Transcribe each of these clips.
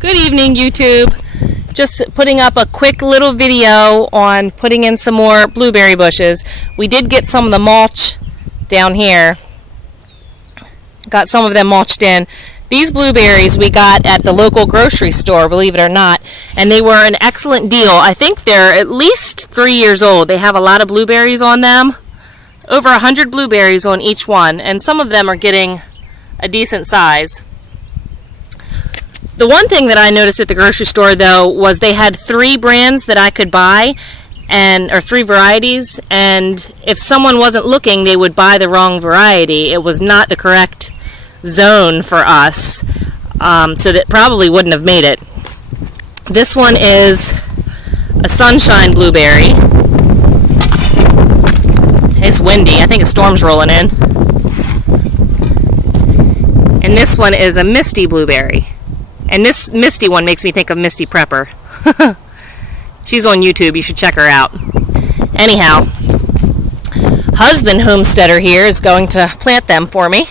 Good evening, YouTube. Just putting up a quick little video on putting in some more blueberry bushes. We did get some of the mulch down here. Got some of them mulched in. These blueberries we got at the local grocery store, believe it or not, and they were an excellent deal. I think they're at least 3 years old. They have a lot of blueberries on them. Over 100 blueberries on each one, and some of them are getting a decent size. The one thing that I noticed at the grocery store, though, was they had 3 brands that I could buy, or 3 varieties, and if someone wasn't looking, they would buy the wrong variety. It was not the correct zone for us, so that probably wouldn't have made it. This one is a sunshine blueberry. It's windy. I think a storm's rolling in. And this one is a misty blueberry. And this misty one makes me think of Misty Prepper. She's on YouTube. You should check her out. Anyhow, husband homesteader here is going to plant them for me.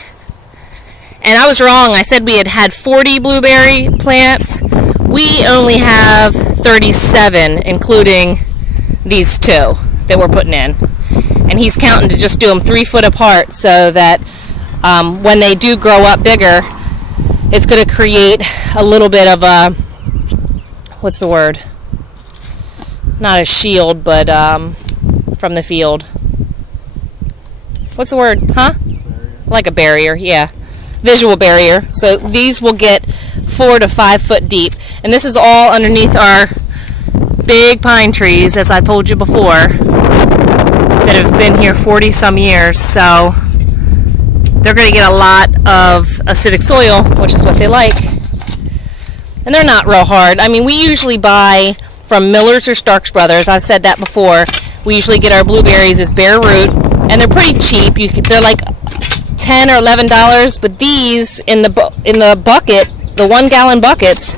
And I was wrong. I said we had 40 blueberry plants. We only have 37, including these 2 that we're putting in. And he's counting to just do them 3 foot apart so that when they do grow up bigger, it's going to create a little bit of a, what's the word? Not a shield, but from the field. What's the word? Huh? Barrier. Like a barrier, yeah. Visual barrier. So these will get 4 to 5 foot deep. And this is all underneath our big pine trees, as I told you before, that have been here 40 some years. So they're going to get a lot of acidic soil, which is what they like. And they're not real hard. I mean, we usually buy from Miller's or Stark's Brothers. I've said that before. We usually get our blueberries as bare root, and they're pretty cheap. They're like $10 or $11, but these in the bucket, the 1 gallon buckets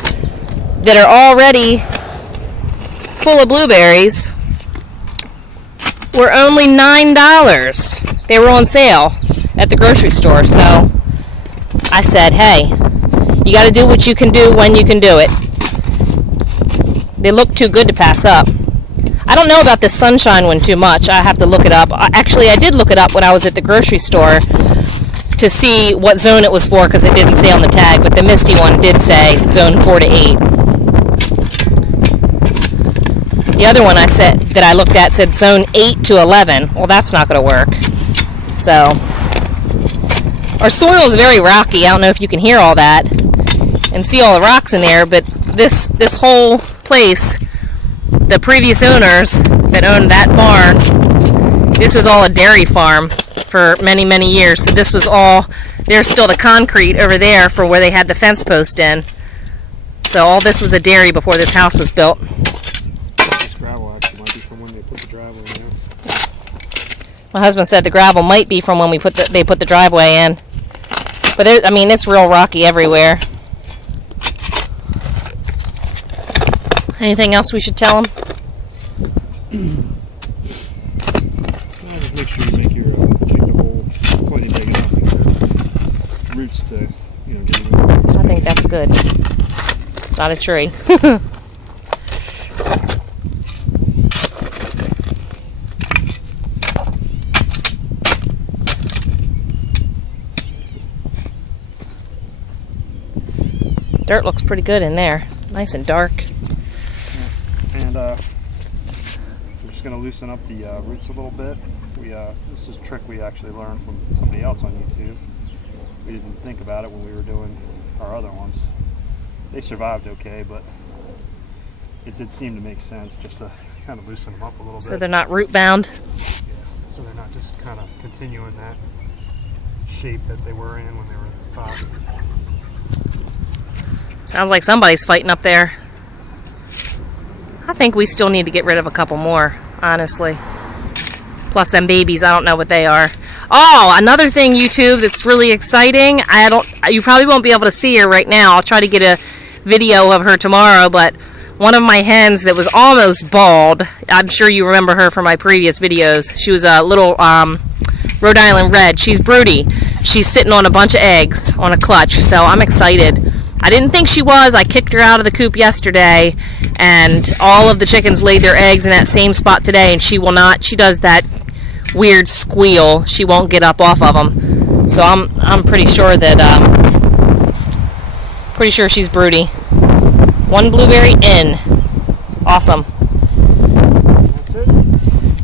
that are already full of blueberries, were only $9. They were on sale at the grocery store. So I said, hey, you got to do what you can do when you can do it. They look too good to pass up. I don't know about this sunshine one too much. I have to look it up. Actually, I did look it up when I was at the grocery store to see what zone it was for, because it didn't say on the tag, but the misty one did say zone 4 to 8. The other one that I looked at said zone 8 to 11. Well, that's not going to work. So our soil is very rocky. I don't know if you can hear all that and see all the rocks in there, but this whole place, the previous owners that owned that barn, this was all a dairy farm for many, many years. So this was all, there's still the concrete over there for where they had the fence post in. So all this was a dairy before this house was built. This gravel actually might be from when they put the driveway in there. My husband said the gravel might be from when they put the driveway in. But I mean, it's real rocky everywhere. Anything else we should tell them? Well, just make sure you make your keep the hole plenty big enough for the roots to, get in there. I think that's good. Not a tree. Dirt looks pretty good in there. Nice and dark. Yeah. And we're just going to loosen up the roots a little bit. This is a trick we actually learned from somebody else on YouTube. We didn't think about it when we were doing our other ones. They survived okay, but it did seem to make sense just to kind of loosen them up a little bit. So they're not root bound? Yeah, so they're not just kind of continuing that shape that they were in when they were at the top. Sounds like somebody's fighting up there. I think we still need to get rid of a couple more, honestly. Plus them babies, I don't know what they are. Oh, another thing, YouTube, that's really exciting. You probably won't be able to see her right now. I'll try to get a video of her tomorrow, but one of my hens that was almost bald, I'm sure you remember her from my previous videos. She was a little Rhode Island Red. She's broody. She's sitting on a bunch of eggs on a clutch, so I'm excited. I didn't think she was. I kicked her out of the coop yesterday, and all of the chickens laid their eggs in that same spot today, and she will not. She does that weird squeal. She won't get up off of them. So I'm pretty sure that she's broody. One blueberry in. Awesome.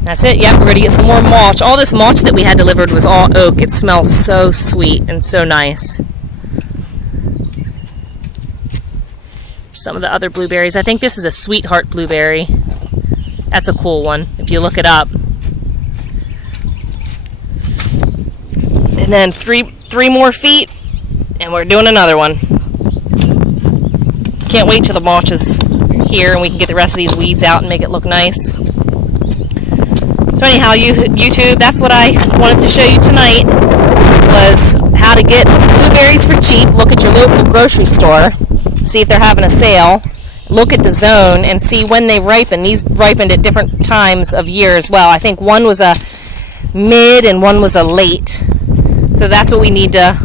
That's it. Yep, we're going to get some more mulch. All this mulch that we had delivered was all oak. It smells so sweet and so nice. Some of the other blueberries. I think this is a sweetheart blueberry. That's a cool one if you look it up. And then three more feet, and we're doing another one. Can't wait till the mulch is here and we can get the rest of these weeds out and make it look nice. So anyhow, YouTube, that's what I wanted to show you tonight, was how to get blueberries for cheap. Look at your local grocery store, see if they're having a sale, look at the zone, and see when they ripen. These ripened at different times of year as well. I think one was a mid and one was a late. So that's what we need to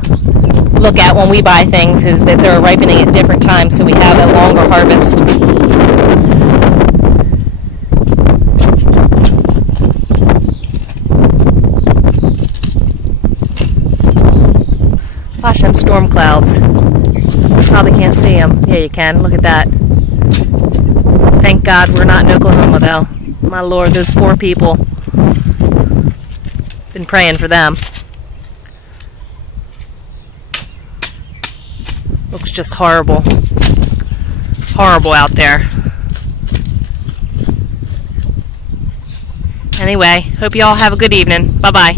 look at when we buy things, is that they're ripening at different times so we have a longer harvest. Gosh, them storm clouds. Probably can't see them. Yeah, you can. Look at that. Thank God we're not in Oklahoma, though. My Lord, those poor people. Been praying for them. Looks just horrible. Horrible out there. Anyway, hope you all have a good evening. Bye-bye.